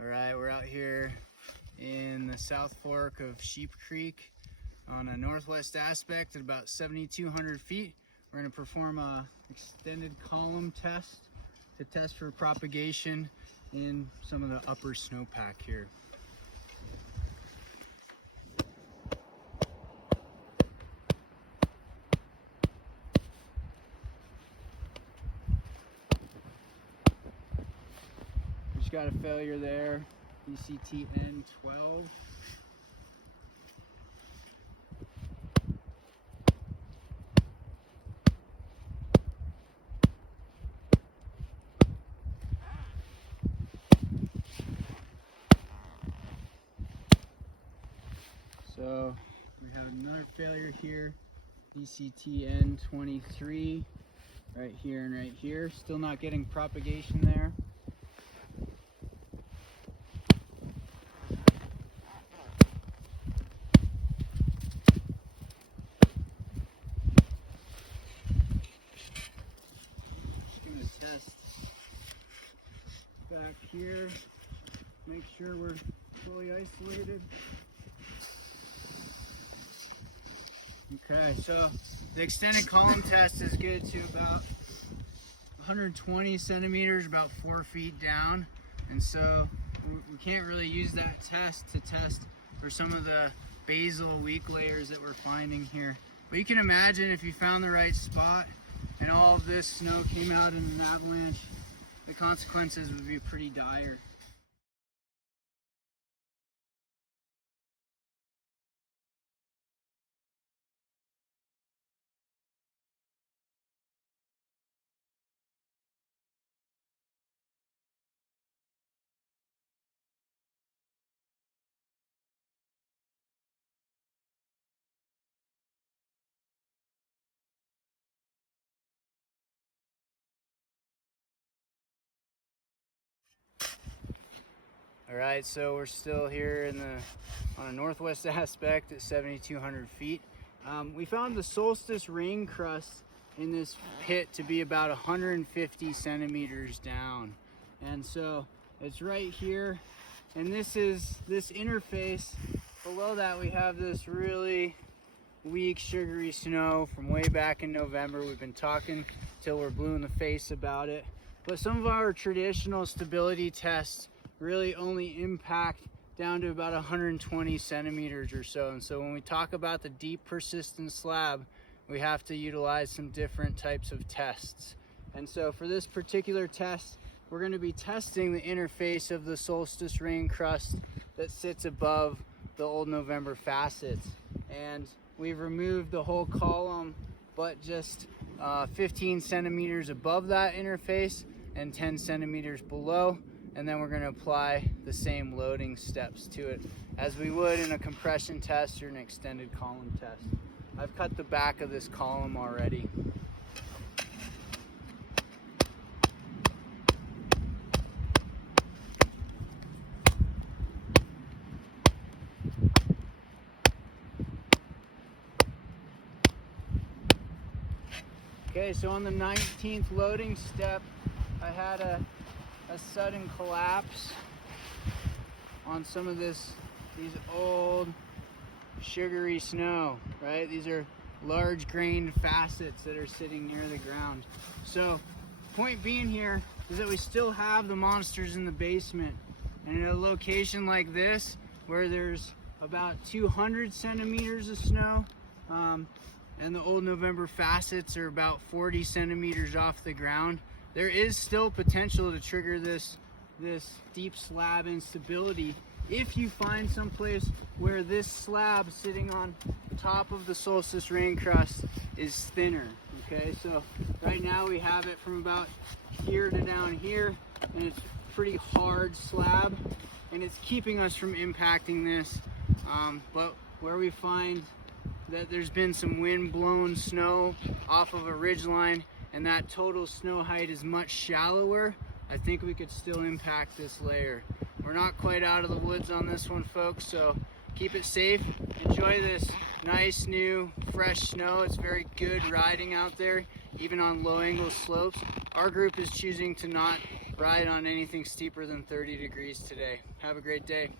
All right, we're out here in the South Fork of Sheep Creek on a northwest aspect at about 7,200 feet. We're going to perform a extended column test to test for propagation in some of the upper snowpack here. Just got a failure there, ECTN 12. So we have another failure here, ECTN 23, right here and right here. Still not getting propagation there. Just gonna test back here, make sure we're fully isolated. Okay, so the extended column test is good to about 120 centimeters, about 4 feet down. And so we can't really use that test to test for some of the basal weak layers that we're finding here. But you can imagine if you found the right spot and all of this snow came out in an avalanche, the consequences would be pretty dire. All right, so we're still here on a northwest aspect at 7,200 feet. We found the solstice rain crust in this pit to be about 150 centimeters down. And so it's right here. And this is this interface. Below that we have this really weak sugary snow from way back in November. We've been talking till we're blue in the face about it. But some of our traditional stability tests really only impact down to about 120 centimeters or so. And so when we talk about the deep persistent slab, we have to utilize some different types of tests. And so for this particular test, we're going to be testing the interface of the solstice rain crust that sits above the old November facets. And we've removed the whole column, but just 15 centimeters above that interface and 10 centimeters below. And then we're going to apply the same loading steps to it as we would in a compression test or an extended column test. I've cut the back of this column already. Okay, so on the 19th loading step, I had a sudden collapse on some of these old sugary snow, right? These are large grained facets that are sitting near the ground. So point being here is that we still have the monsters in the basement. And at a location like this, where there's about 200 centimeters of snow, and the old November facets are about 40 centimeters off the ground, there is still potential to trigger this deep slab instability if you find some place where this slab sitting on top of the solstice rain crust is thinner. Okay, so right now we have it from about here to down here, and it's a pretty hard slab, and it's keeping us from impacting this. But where we find that there's been some wind-blown snow off of a ridgeline, and that total snow height is much shallower, I think we could still impact this layer. We're not quite out of the woods on this one, folks, so keep it safe. Enjoy this nice, new, fresh snow. It's very good riding out there, even on low angle slopes. Our group is choosing to not ride on anything steeper than 30 degrees today. Have a great day.